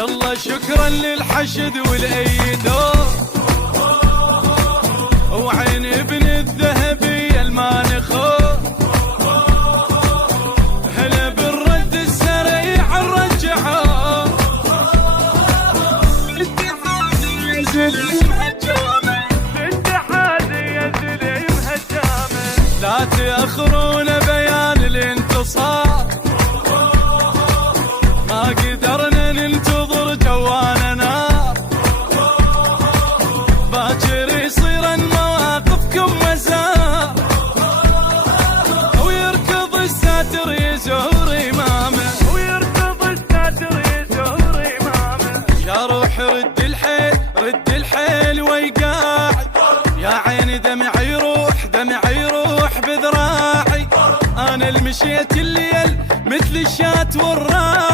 يلا شكرا للحشد والأيدو، وعين ابن الذهبي المانخو، هلا بالرد السريع الرجعه، الاتحاد يزل مهجامه، الاتحاد يزل مهجامه، لا تأخرون بيان الانتصار، ما قدرنا ننتظر جوانا نار، باكر يصير مواقفكم مزار، ويركض الساتر يزور إمامه، ويركض الساتر يزور إمامه، يا روح رد الحيل رد الحيل ويقاعد، يا عين دمعي يروح دمعي يروح بذراعي، أنا المشيت الليل مثل الشات والراعي.